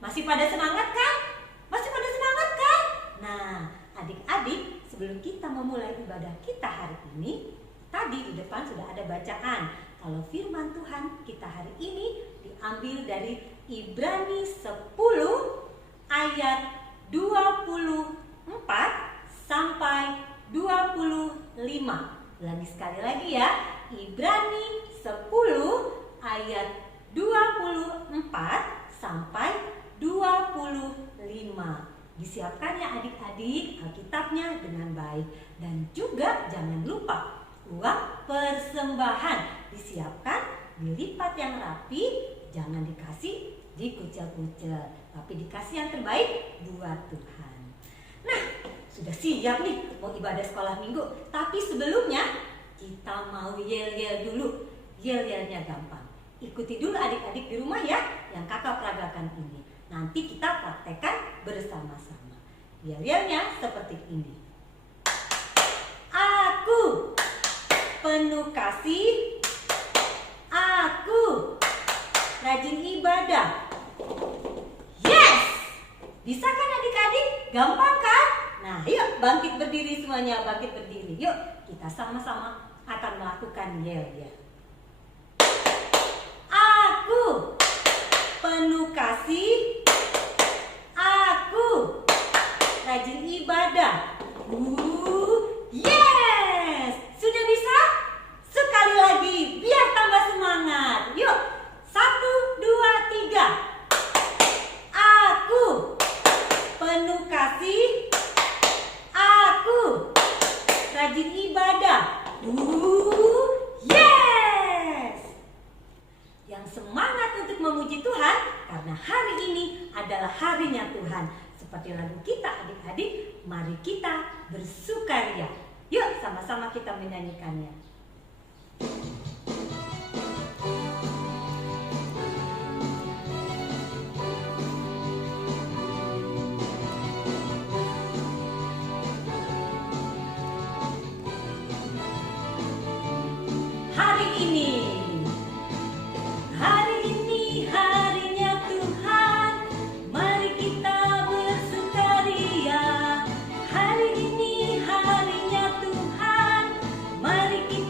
Masih pada semangat kan? Masih pada semangat kan? Nah, adik-adik, sebelum kita memulai ibadah kita hari ini, tadi di depan sudah ada bacaan. Kalau firman Tuhan kita hari ini diambil dari Ibrani 10 ayat 24 sampai 25. Ulangi sekali lagi ya. Ibrani 10 ayat 24 sampai 25. Disiapkan ya adik-adik Alkitabnya dengan baik. Dan juga jangan lupa uang persembahan disiapkan, dilipat yang rapi, jangan dikasih dikucel-kucel, tapi dikasih yang terbaik buat Tuhan. Nah, sudah siap nih mau ibadah sekolah minggu. Tapi sebelumnya kita mau yel-yel dulu. Yel-yelnya gampang. Ikuti dulu adik-adik di rumah ya, yang kakak peragakan ini. Nanti kita praktekkan bersama-sama. Yel-yelnya seperti ini. Aku penuh kasih, aku rajin ibadah. Yes! Bisa kan adik-adik? Gampang kan? Nah, yuk bangkit berdiri semuanya, bangkit berdiri. Yuk, kita sama-sama akan melakukan yel-yel. Aku penuh kasih, aku rajin ibadah. Yes! Sudah bisa? Sekali lagi, biar tambah semangat. Yuk, 1, 2, 3. Aku penuh kasih, aku rajin ibadah. Yes! Yang semangat untuk memuji Tuhan karena hari ini adalah harinya Tuhan. Seperti lagu kita adik-adik, mari kita bersukaria. Yuk sama-sama kita menyanyikannya. Hari ini harinya Tuhan, mari kita bersukaria. Hari ini harinya Tuhan, mari kita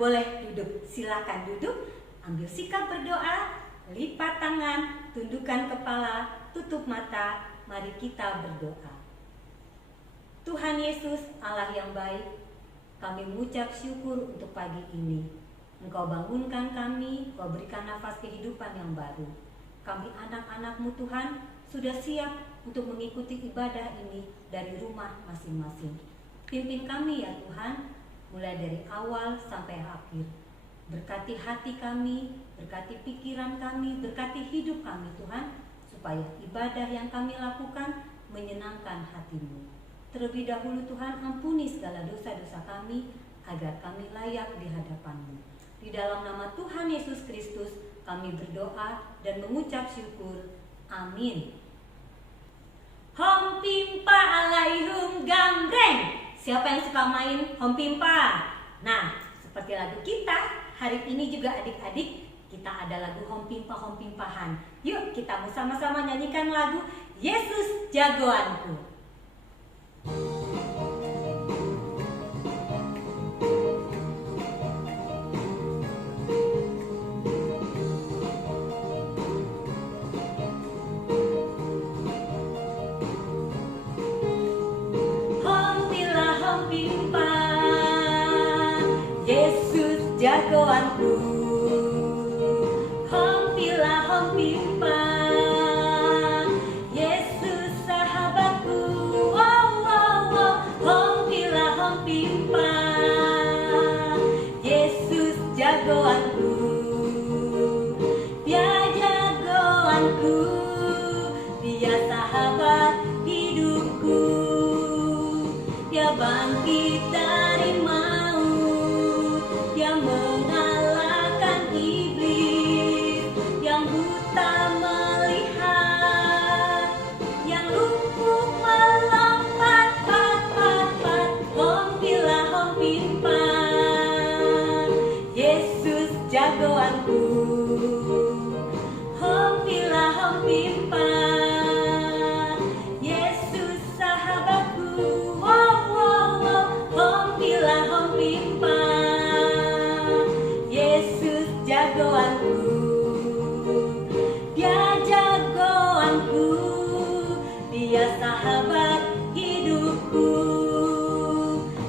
boleh duduk. Silakan duduk, ambil sikap berdoa, lipat tangan, tundukkan kepala, tutup mata. Mari kita berdoa. Tuhan Yesus, Allah yang baik, kami mengucap syukur untuk pagi ini. Engkau bangunkan kami, Engkau berikan nafas kehidupan yang baru. Kami anak-anak-Mu Tuhan, sudah siap untuk mengikuti ibadah ini dari rumah masing-masing. Pimpin kami ya Tuhan, mulai dari awal sampai akhir. Berkati hati kami, berkati pikiran kami, berkati hidup kami Tuhan, supaya ibadah yang kami lakukan menyenangkan hati-Mu. Terlebih dahulu Tuhan, ampuni segala dosa-dosa kami, agar kami layak di hadapan-Mu. Di dalam nama Tuhan Yesus Kristus, kami berdoa dan mengucap syukur. Amin. Hom pimpa alaihum gambreng. Siapa yang suka main hom pimpa? Nah, seperti lagu kita, hari ini juga adik-adik, kita ada lagu hom pimpahan. Yuk kita bersama-sama nyanyikan lagu Yesus Jagoanku. Jagoanku, hompilah hompimpa, Yesus sahabatku, wow wow wow, hompilah hompimpa, Yesus jagoanku, dia jagoanku, dia sahabat hidupku, dia bangkit dari yang mengalahkan iblis, yang buta melihat, yang lumpuh melompat, hompilah hompimpa, Yesus jagoanku, hompilah hompimpa, Yesus sahabatku, wow wow wow, hompilah hompimpa, jagoanku, dia jagoanku, dia sahabat hidupku,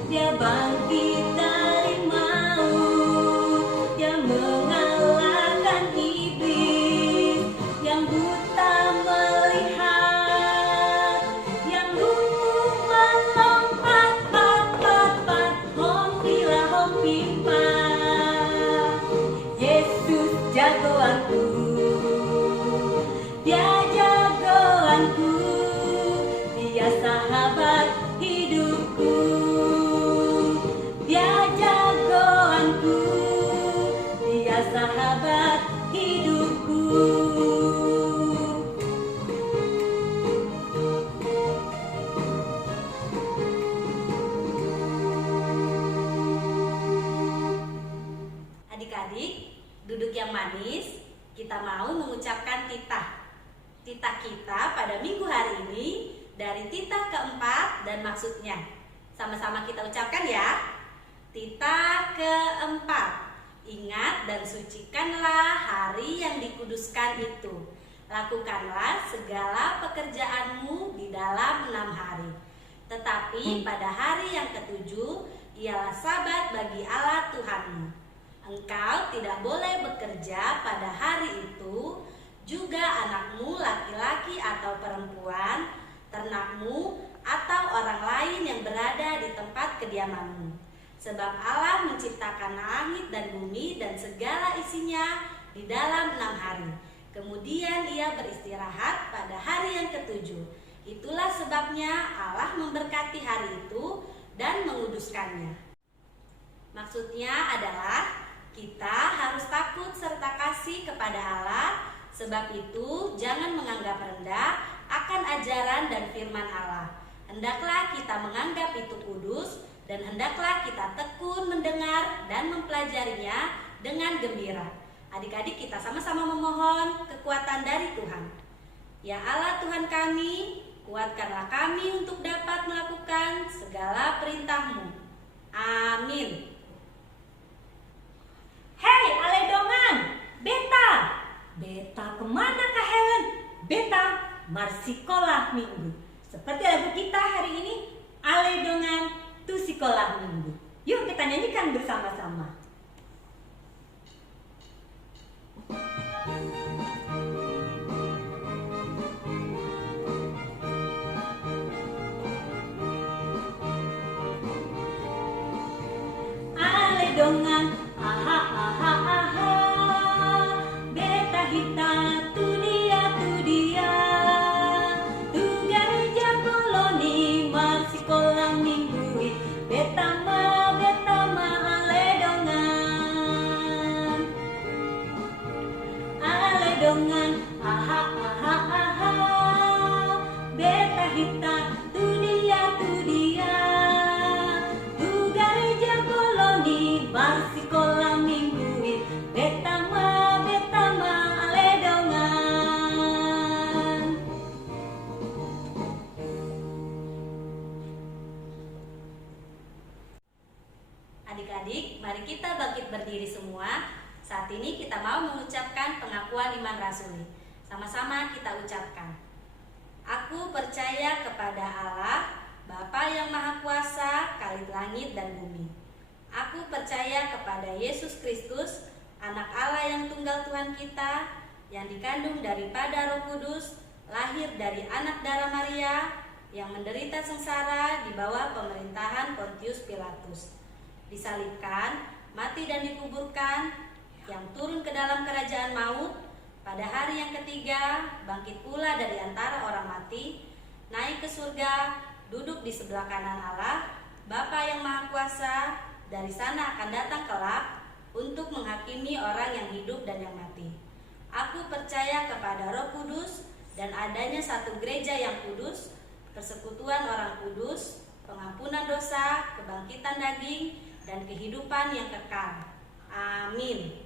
dia bangkit dari maut, yang mengalahkan iblis, yang buta melihat, yang lumpuh melompat, hompilah hompimpa, jagoanku, dia jagoanku, dia sahabat hidupku, dia jagoanku, dia sahabat hidupku. Adik-adik, duduk yang manis, kita mau mengucapkan titah. Titah kita pada minggu hari ini dari titah keempat dan maksudnya. Sama-sama kita ucapkan ya. Titah keempat, ingat dan sucikanlah hari yang dikuduskan itu. Lakukanlah segala pekerjaanmu di dalam 6 hari. Tetapi pada hari yang ketujuh, ialah sabat bagi Allah Tuhanmu. Engkau tidak boleh bekerja pada hari itu, juga anakmu laki-laki atau perempuan, ternakmu, atau orang lain yang berada di tempat kediamanmu. Sebab Allah menciptakan langit dan bumi dan segala isinya di dalam 6 hari. Kemudian ia beristirahat pada hari yang ketujuh. Itulah sebabnya Allah memberkati hari itu dan menguduskannya. Maksudnya adalah kita harus takut serta kasih kepada Allah, sebab itu jangan menganggap rendah akan ajaran dan firman Allah. Hendaklah kita menganggap itu kudus dan hendaklah kita tekun mendengar dan mempelajarinya dengan gembira. Adik-adik, kita sama-sama memohon kekuatan dari Tuhan. Ya Allah Tuhan kami, kuatkanlah kami untuk dapat melakukan segala perintah-Mu. Amin. Hei Aledongan, Beta. Beta kemana Kak Helen? Beta, marsikolah minggu. Seperti lagu kita hari ini, Aledongan tu sikolah minggu. Yuk kita nyanyikan bersama-sama. Aledongan, aha aha aha, beta hita tu dia, tu gereja koloni marsikolah minggu, beta ma aledongan, aledongan, aha aha aha, beta hita tu dia, tu gereja koloni marsikolah minggu, beta ma aledongan. Adik-adik, mari kita bangkit berdiri semua. Saat ini kita mau mengucapkan pengakuan iman rasuli. Sama-sama kita ucapkan. Aku percaya kepada Allah, Bapa yang Maha Kuasa, Khalid langit dan bumi. Aku percaya kepada Yesus Kristus, Anak Allah yang tunggal Tuhan kita, yang dikandung daripada Roh Kudus, lahir dari anak darah Maria, yang menderita sengsara di bawah pemerintahan Pontius Pilatus, disalibkan, mati dan dikuburkan, yang turun ke dalam kerajaan maut, pada hari yang ketiga bangkit pula dari antara orang mati, naik ke surga, duduk di sebelah kanan Allah, Bapa yang Maha Kuasa, dari sana akan datang kelak untuk menghakimi orang yang hidup dan yang mati. Aku percaya kepada Roh Kudus dan adanya satu gereja yang kudus, persekutuan orang kudus, pengampunan dosa, kebangkitan daging, dan kehidupan yang kekal. Amin.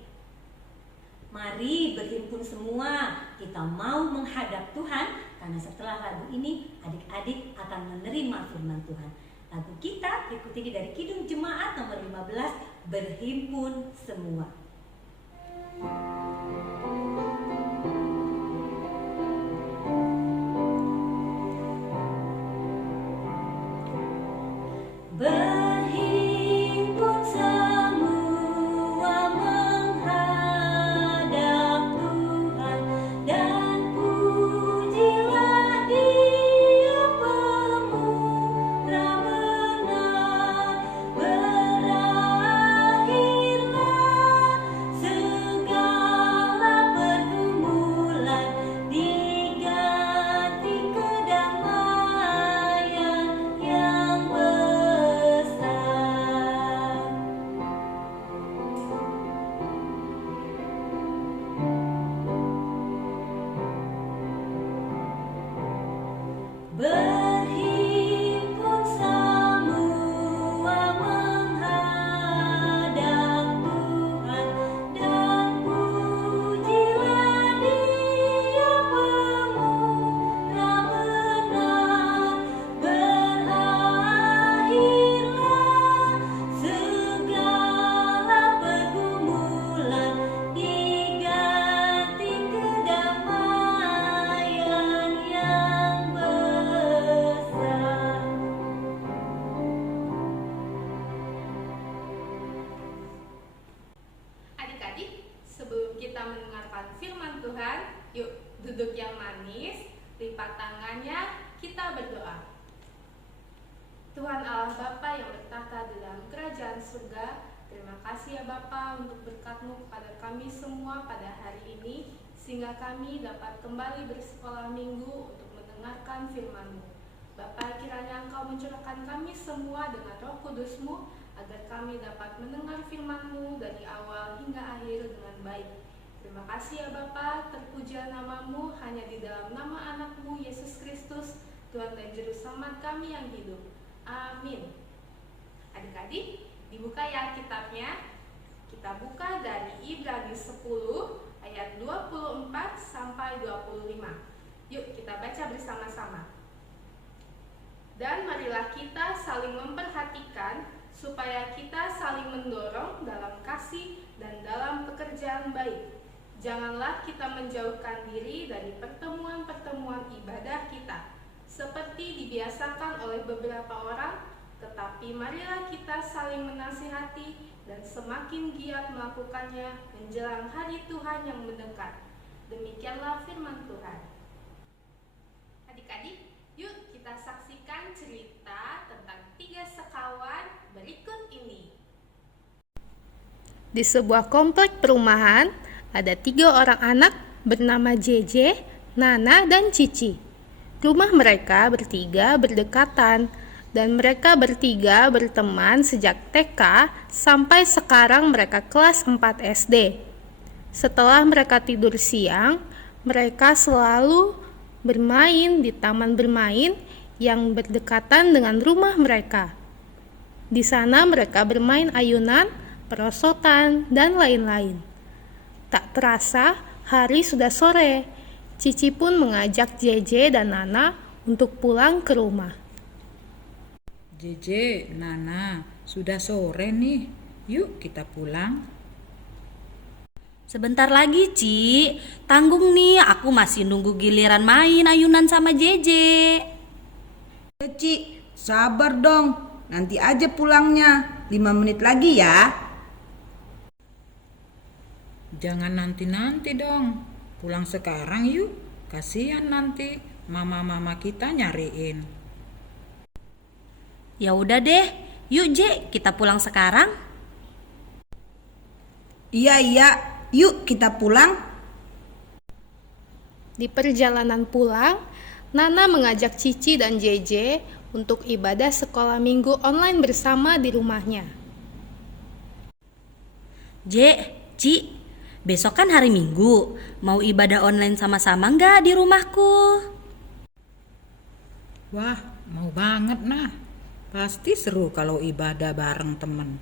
Mari berhimpun semua, kita mau menghadap Tuhan, karena setelah lagu ini adik-adik akan menerima firman Tuhan. Lagu kita berikut ini dari Kidung Jemaat nomor 15, Berhimpun Semua. Berhimpun semua menghadap Tuhan, dan pujilah Dia pemurah benar. Berakhirlah segala pergumulan, diganti kedamaian yang berhimpun semua menghadap Tuhan, dan pujilah Dia pemurah benar. Berakhirlah segala pergumulan, diganti kedamaian yang besar. Adik-adik, sebelum kita mendengarkan firman Tuhan, yuk duduk yang manis, lipat tangannya, kita berdoa. Tuhan Allah Bapa yang bertata di dalam kerajaan surga, terima kasih ya Bapa untuk berkat-Mu kepada kami semua pada hari ini, sehingga kami dapat kembali bersekolah minggu untuk mendengarkan firman-Mu. Bapa, kiranya Engkau mencurahkan kami semua dengan Roh Kudus-Mu, agar kami dapat mendengar firman-Mu dari awal hingga akhir dengan baik. Terima kasih ya Bapa, terpujilah nama-Mu hanya di dalam nama anak-Mu Yesus Kristus, Tuhan dan Juru Selamat kami yang hidup. Amin. Adik-adik, dibuka ya Alkitabnya. Kita buka dari Ibrani 10 ayat 24 sampai 25. Yuk kita baca bersama-sama. Dan marilah kita saling memperhatikan supaya kita saling mendorong dalam kasih dan dalam pekerjaan baik. Janganlah kita menjauhkan diri dari pertemuan-pertemuan ibadah kita, seperti dibiasakan oleh beberapa orang, tetapi marilah kita saling menasihati dan semakin giat melakukannya menjelang hari Tuhan yang mendekat. Demikianlah firman Tuhan. Adik-adik, yuk kita saksikan cerita tentang 3 sekawan berikut ini. Di sebuah komplek perumahan, ada 3 orang anak bernama JJ, Nana, dan Cici. Rumah mereka bertiga berdekatan, dan mereka bertiga berteman sejak TK sampai sekarang mereka kelas 4 SD. Setelah mereka tidur siang, mereka selalu bermain di taman bermain yang berdekatan dengan rumah mereka. Di sana mereka bermain ayunan, perosotan, dan lain-lain. Tak terasa, hari sudah sore. Cici pun mengajak JJ dan Nana untuk pulang ke rumah. JJ, Nana, sudah sore nih. Yuk kita pulang. Sebentar lagi, Ci. Tanggung nih, aku masih nunggu giliran main ayunan sama JJ. Ci, sabar dong. Nanti aja pulangnya. 5 menit lagi ya. Jangan nanti-nanti dong. Pulang sekarang yuk. Kasihan nanti mama-mama kita nyariin. Ya udah deh, yuk J, kita pulang sekarang. Iya, yuk kita pulang. Di perjalanan pulang, Nana mengajak Cici dan JJ untuk ibadah sekolah minggu online bersama di rumahnya. J, Ci, besok kan hari Minggu. Mau ibadah online sama-sama nggak di rumahku? Wah, mau banget nah. Pasti seru kalau ibadah bareng temen.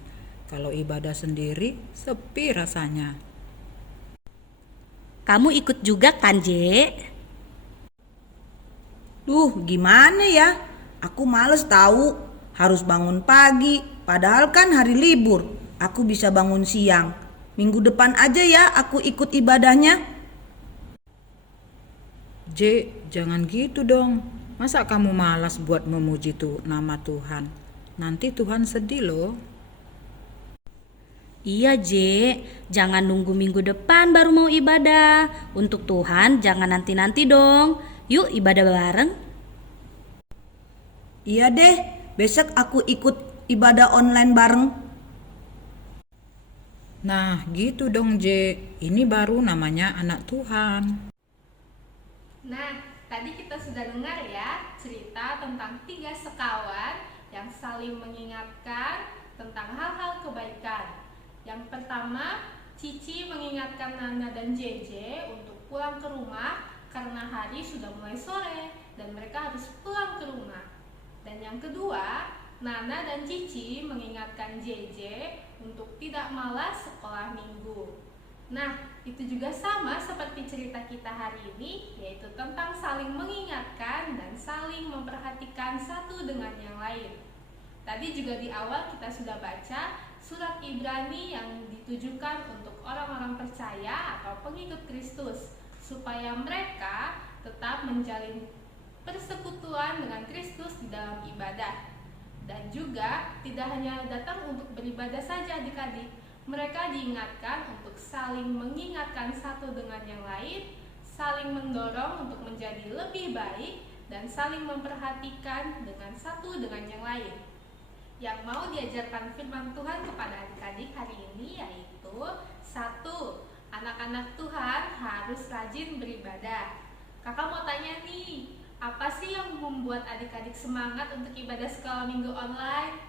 Kalau ibadah sendiri, sepi rasanya. Kamu ikut juga kan, J? Duh, gimana ya? Aku males tahu. Harus bangun pagi. Padahal kan hari libur. Aku bisa bangun siang. Minggu depan aja ya aku ikut ibadahnya. J, jangan gitu dong. Masa kamu malas buat memuji nama Tuhan? Nanti Tuhan sedih loh. Iya, J, jangan nunggu minggu depan baru mau ibadah. Untuk Tuhan jangan nanti-nanti dong. Yuk ibadah bareng. Iya deh, besok aku ikut ibadah online bareng. Nah, gitu dong J. Ini baru namanya anak Tuhan. Nah, tadi kita sudah dengar ya cerita tentang 3 sekawan yang saling mengingatkan tentang hal-hal kebaikan. Yang pertama, Cici mengingatkan Nana dan JJ untuk pulang ke rumah karena hari sudah mulai sore dan mereka harus pulang ke rumah. Dan yang kedua, Nana dan Cici mengingatkan JJ untuk tidak malas sekolah minggu. Nah, itu juga sama seperti cerita kita hari ini, yaitu tentang saling mengingatkan dan saling memperhatikan satu dengan yang lain. Tadi juga di awal kita sudah baca surat Ibrani yang ditujukan untuk orang-orang percaya atau pengikut Kristus, supaya mereka tetap menjalin persekutuan dengan Kristus di dalam ibadah. Dan juga tidak hanya datang untuk beribadah saja adik-adik, mereka diingatkan untuk saling mengingatkan satu dengan yang lain, saling mendorong untuk menjadi lebih baik, dan saling memperhatikan dengan satu dengan yang lain. Yang mau diajarkan firman Tuhan kepada adik-adik hari ini yaitu 1. Anak-anak Tuhan harus rajin beribadah. Kakak mau tanya nih, apa sih yang membuat adik-adik semangat untuk ibadah sekolah minggu online?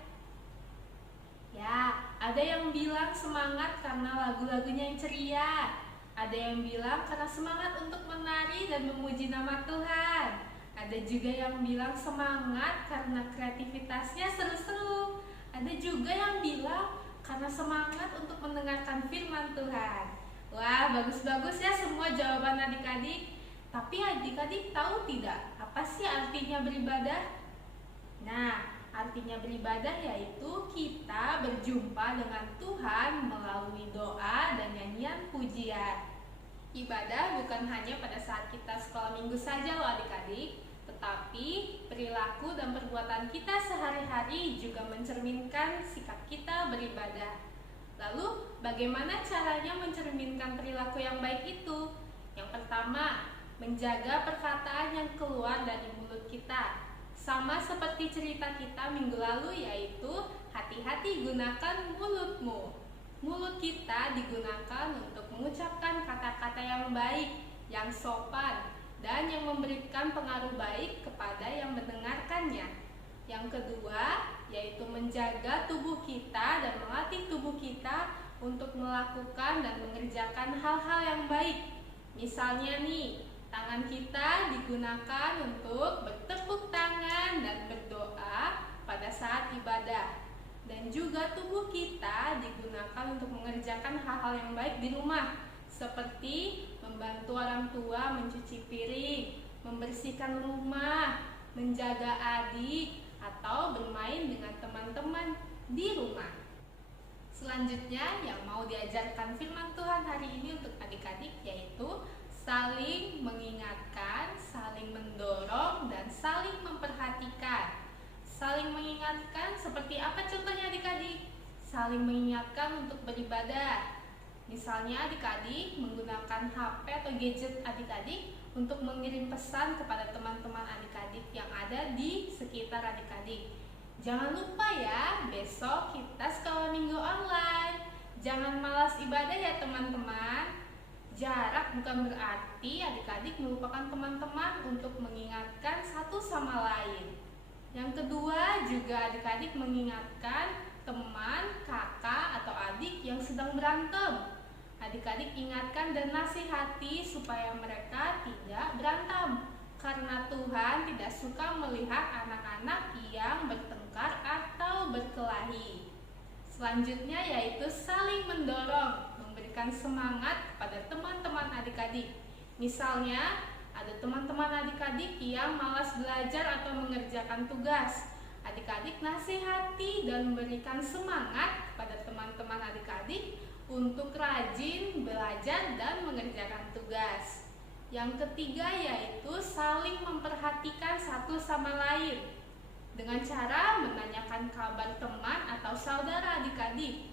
Ya, ada yang bilang semangat karena lagu-lagunya yang ceria. Ada yang bilang karena semangat untuk menari dan memuji nama Tuhan. Ada juga yang bilang semangat karena kreativitasnya seru-seru. Ada juga yang bilang karena semangat untuk mendengarkan firman Tuhan. Wah, bagus-bagus ya semua jawaban adik-adik. Tapi adik-adik tahu tidak apa sih artinya beribadah? Nah, Artinya beribadah yaitu kita berjumpa dengan Tuhan melalui doa dan nyanyian pujian. Ibadah bukan hanya pada saat kita sekolah minggu saja loh adik-adik, tetapi perilaku dan perbuatan kita sehari-hari juga mencerminkan sikap kita beribadah. Lalu bagaimana caranya mencerminkan perilaku yang baik itu? Yang pertama, menjaga perkataan yang keluar dari mulut kita. Sama seperti cerita kita minggu lalu, yaitu hati-hati gunakan mulutmu. Mulut kita digunakan untuk mengucapkan kata-kata yang baik, yang sopan, dan yang memberikan pengaruh baik kepada yang mendengarkannya. Yang kedua, yaitu menjaga tubuh kita dan melatih tubuh kita untuk melakukan dan mengerjakan hal-hal yang baik. Misalnya nih, tangan kita digunakan untuk bertepuk tangan dan berdoa pada saat ibadah. Dan juga tubuh kita digunakan untuk mengerjakan hal-hal yang baik di rumah, seperti membantu orang tua mencuci piring, membersihkan rumah, menjaga adik, atau bermain dengan teman-teman di rumah. Selanjutnya yang mau diajarkan firman Tuhan hari ini untuk adik-adik yaitu saling mengingatkan, saling mendorong, dan saling memperhatikan. Saling mengingatkan seperti apa contohnya adik-adik? Saling mengingatkan untuk beribadah. Misalnya adik-adik menggunakan HP atau gadget adik-adik untuk mengirim pesan kepada teman-teman adik-adik yang ada di sekitar adik-adik. Jangan lupa ya, besok kita sekolah minggu online. Jangan malas ibadah ya teman-teman. Jarak bukan berarti adik-adik melupakan teman-teman untuk mengingatkan satu sama lain. Yang kedua juga adik-adik mengingatkan teman, kakak, atau adik yang sedang berantem. Adik-adik ingatkan dan nasihati supaya mereka tidak berantem. Karena Tuhan tidak suka melihat anak-anak yang bertengkar atau berkelahi. Selanjutnya yaitu saling mendorong, memberikan semangat kepada teman-teman adik-adik. Misalnya, ada teman-teman adik-adik yang malas belajar atau mengerjakan tugas. Adik-adik nasihati dan memberikan semangat kepada teman-teman adik-adik untuk rajin belajar dan mengerjakan tugas. Yang ketiga yaitu saling memperhatikan satu sama lain dengan cara menanyakan kabar teman atau saudara adik-adik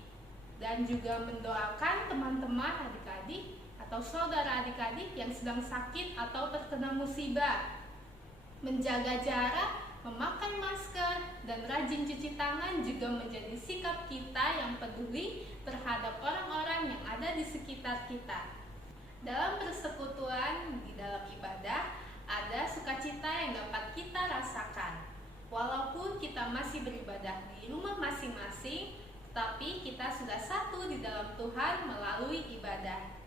dan juga mendoakan teman-teman adik-adik atau saudara adik-adik yang sedang sakit atau terkena musibah. Menjaga jarak, memakai masker, dan rajin cuci tangan juga menjadi sikap kita yang peduli terhadap orang-orang yang ada di sekitar kita. Dalam persekutuan, di dalam ibadah, ada sukacita yang dapat kita rasakan. Walaupun kita masih beribadah di rumah masing-masing, tetapi kita sudah satu di dalam Tuhan melalui ibadah.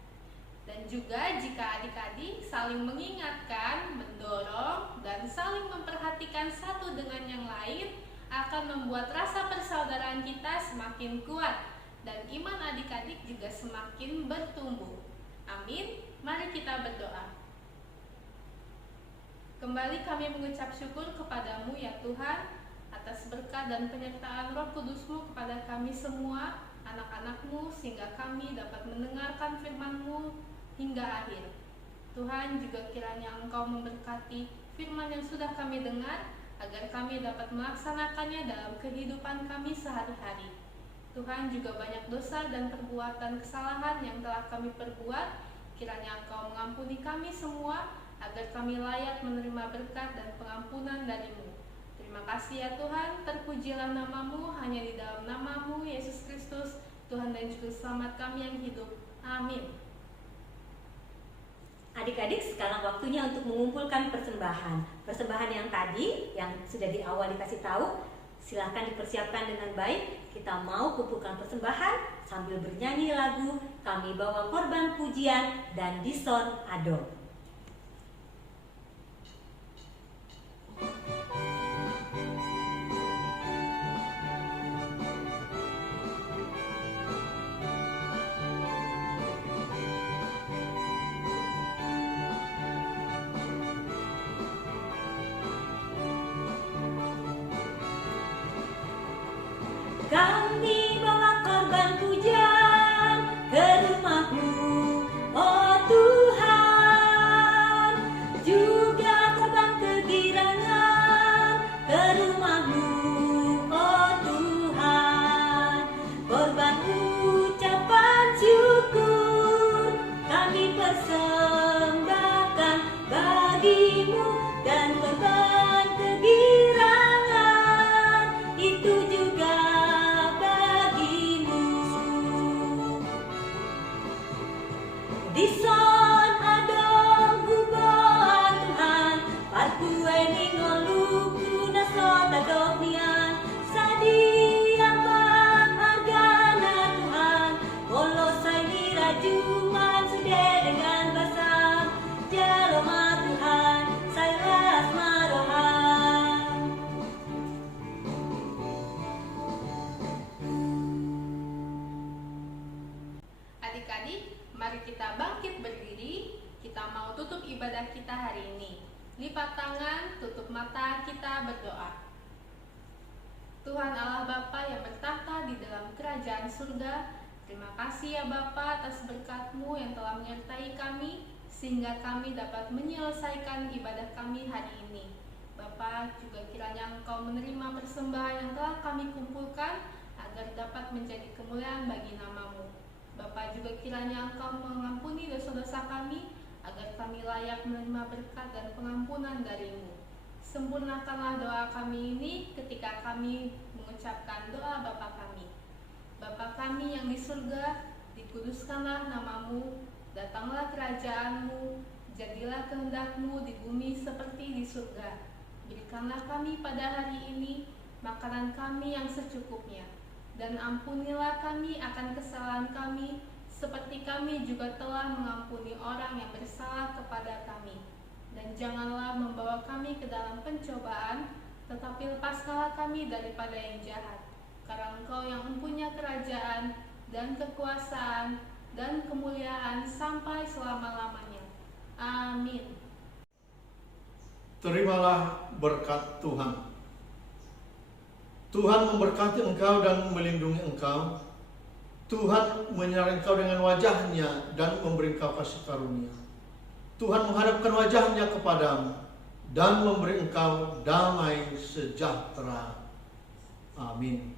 Dan juga jika adik-adik saling mengingatkan, mendorong, dan saling memperhatikan satu dengan yang lain, akan membuat rasa persaudaraan kita semakin kuat dan iman adik-adik juga semakin bertumbuh. Amin. Mari kita berdoa. Kembali kami mengucap syukur kepadamu ya Tuhan, atas berkat dan penyertaan Roh Kudus-Mu kepada kami semua, anak-anak-Mu, sehingga kami dapat mendengarkan firman-Mu hingga akhir. Tuhan, juga kiranya Engkau memberkati firman yang sudah kami dengar, agar kami dapat melaksanakannya dalam kehidupan kami sehari-hari. Tuhan, juga banyak dosa dan perbuatan kesalahan yang telah kami perbuat, kiranya Engkau mengampuni kami semua, agar kami layak menerima berkat dan pengampunan dari-Mu. Terima kasih ya Tuhan, terpujilah nama-Mu, hanya di dalam nama-Mu, Yesus Kristus, Tuhan dan Juru Selamat kami yang hidup. Amin. Adik-adik, sekarang waktunya untuk mengumpulkan persembahan. Persembahan yang tadi, yang sudah di awal dikasih tahu, silahkan dipersiapkan dengan baik. Kita mau kumpulkan persembahan sambil bernyanyi lagu Kami Bawa Korban Pujian dan Dison Ado. kami bawa korban pujian ke rumah-Mu, oh Tuhan. Juga korban kegirangan ke rumah-Mu, oh Tuhan. Korban ucapan syukur kami persembahkan bagi-Mu, dan korban kegirangan itu juga bagi-Mu. Di son adong huboan Tuhan, parkue ningoluku nasot adok nian, sadiaman argana Tuhan, bolosai nirajuman sude dengan basam, jaloma Tuhan, sairas marohan. Adik-adik, mari kita bangkit berdiri. Kita mau tutup ibadah kita hari ini. Lipat tangan, tutup mata, kita berdoa. Tuhan Allah Bapa yang bertahta di dalam kerajaan surga, terima kasih ya Bapa atas berkat-Mu yang telah menyertai kami, sehingga kami dapat menyelesaikan ibadah kami hari ini. Bapa, juga kiranya Engkau menerima persembahan yang telah kami kumpulkan, agar dapat menjadi kemuliaan bagi nama-Mu. Bapa, juga kiranya Engkau mengampuni dosa-dosa kami, agar kami layak menerima berkat dan pengampunan dari-Mu. Sempurnakanlah doa kami ini ketika kami mengucapkan doa Bapa kami. Bapa kami yang di surga, dikuduskanlah nama-Mu, datanglah kerajaan-Mu, jadilah kehendak-Mu di bumi seperti di surga. Berikanlah kami pada hari ini makanan kami yang secukupnya, dan ampunilah kami akan kesalahan kami, seperti kami juga telah mengampuni orang yang bersalah kepada kami. Dan janganlah membawa kami ke dalam pencobaan, tetapi lepaskanlah kami daripada yang jahat. Karena Engkau yang mempunyai kerajaan dan kekuasaan dan kemuliaan sampai selama-lamanya. Amin. Terimalah berkat Tuhan. Tuhan memberkati engkau dan melindungi engkau. Tuhan menyerang engkau dengan wajahnya dan memberi engkau kasih karunia. Tuhan menghadapkan wajahnya kepadamu dan memberi engkau damai sejahtera. Amin.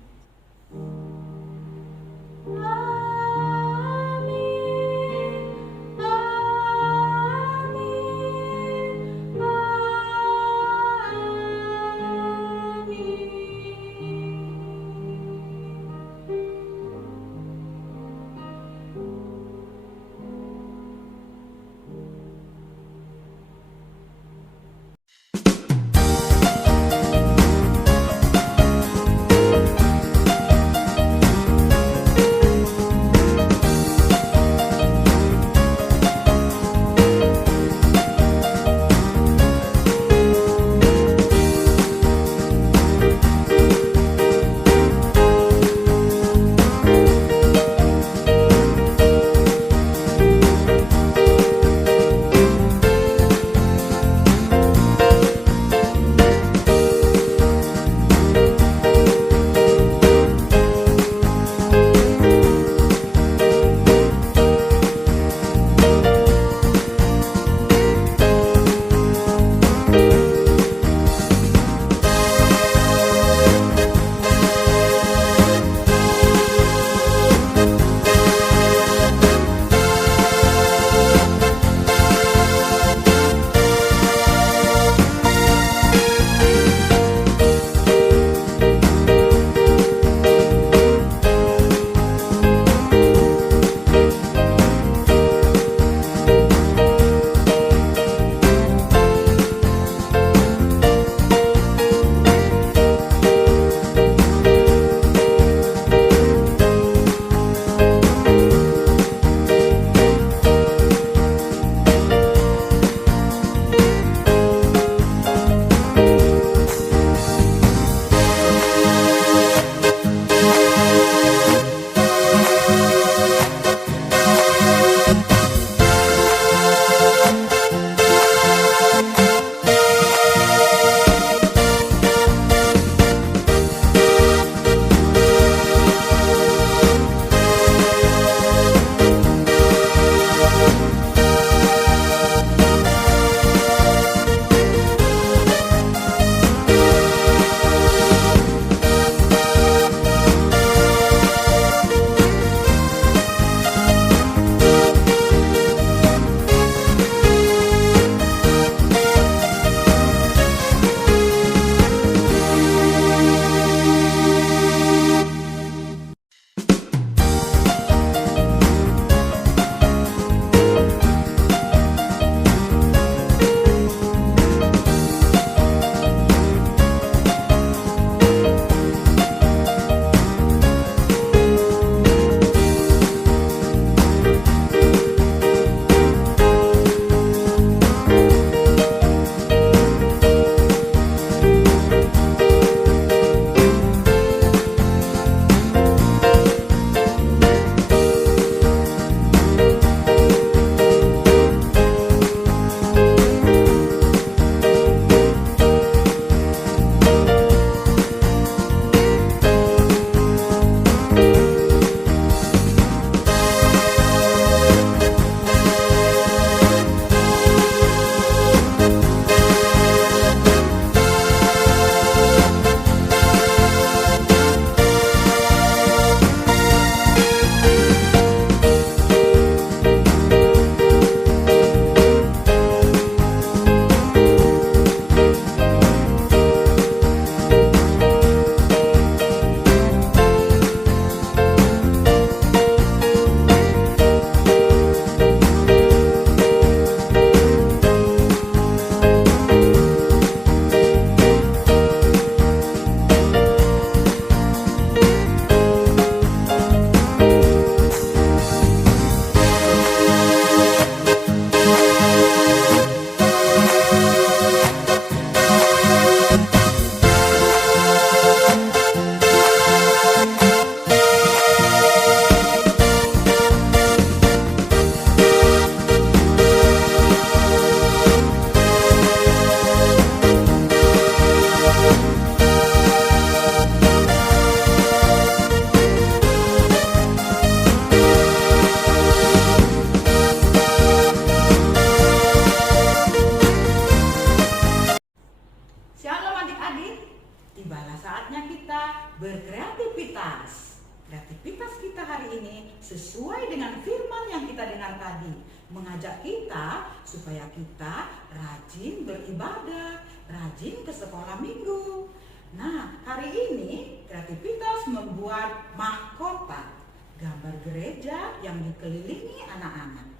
tibalah saatnya kita berkreativitas. Kreativitas kita hari ini sesuai dengan firman yang kita dengar tadi, mengajak kita supaya kita rajin beribadah, rajin ke sekolah minggu. Nah, hari ini kreativitas membuat mahkota, gambar gereja yang dikelilingi anak-anak.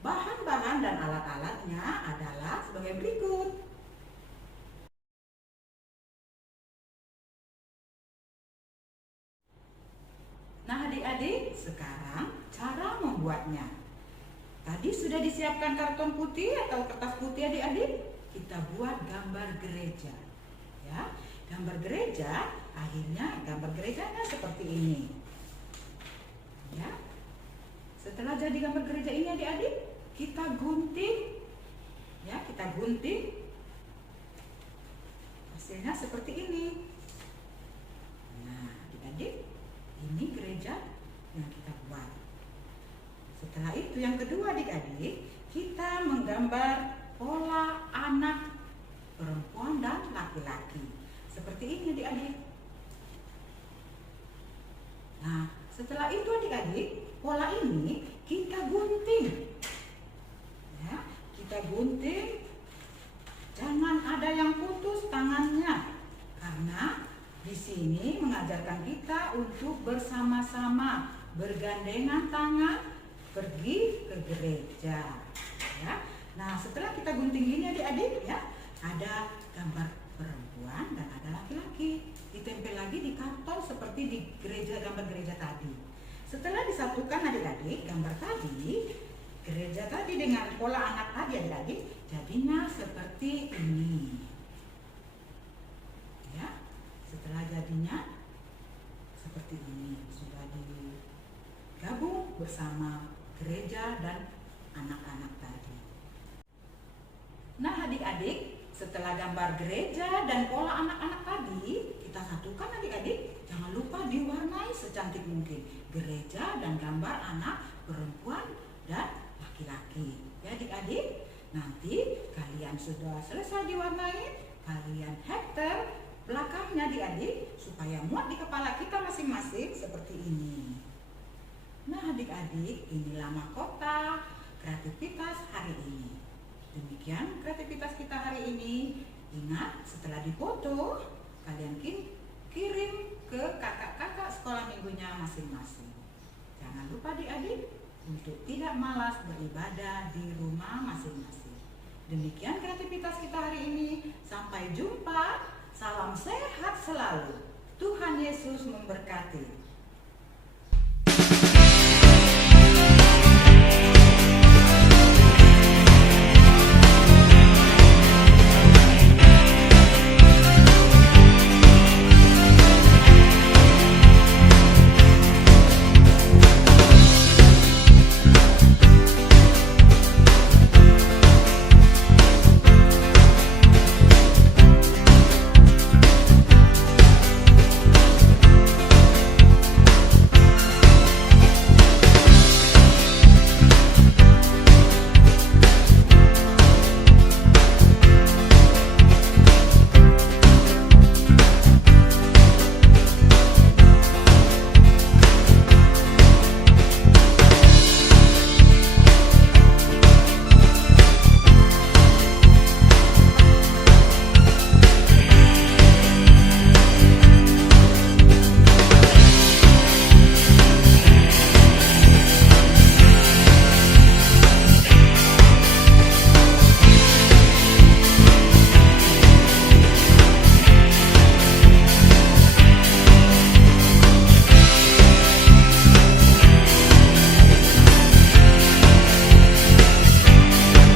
Bahan-bahan dan alat-alatnya adalah sebagai berikut. Nah, adik-adik, sekarang cara membuatnya. Tadi sudah disiapkan karton putih atau kertas putih adik-adik. Kita buat gambar gereja. Ya, gambar gereja, akhirnya gambar gerejanya seperti ini. Ya. Setelah jadi gambar gereja ini adik-adik, kita gunting. Ya, kita gunting. Hasilnya seperti ini. Nah, adik-adik, ini gereja yang kita buat. Setelah itu yang kedua adik-adik, kita menggambar pola anak perempuan dan laki-laki. Seperti ini adik-adik. Nah, setelah itu adik-adik, pola ini kita gunting. Ya, kita gunting. Jangan ada yang putus tangannya. Karena di sini mengajarkan kita untuk bersama-sama, bergandengan tangan, pergi ke gereja. Ya. Nah, setelah kita gunting ini adik-adik, ya, ada gambar perempuan dan ada laki-laki. Ditempel lagi di karton seperti di gereja, gambar gereja tadi. Setelah disatukan adik-adik, gambar tadi, gereja tadi dengan pola anak tadi adik-adik, jadinya seperti ini. Ya. Setelah jadinya seperti ini, sudah digabung bersama gereja dan anak-anak tadi. Nah adik-adik, setelah gambar gereja dan pola anak-anak tadi kita satukan adik-adik, jangan lupa diwarnai secantik mungkin gereja dan gambar anak perempuan dan laki-laki. Ya adik-adik, nanti kalian sudah selesai diwarnai, kalian hektar belakangnya adik-adik supaya muat di kepala kita masing-masing seperti ini. Nah adik-adik, inilah mahkota kreativitas hari ini. Demikian kreativitas kita hari ini. Ingat, setelah dipoto, kalian kirim ke kakak-kakak sekolah minggunya masing-masing. Jangan lupa adik-adik untuk tidak malas beribadah di rumah masing-masing. Demikian kreativitas kita hari ini. Sampai jumpa. Salam sehat selalu. Tuhan Yesus memberkati.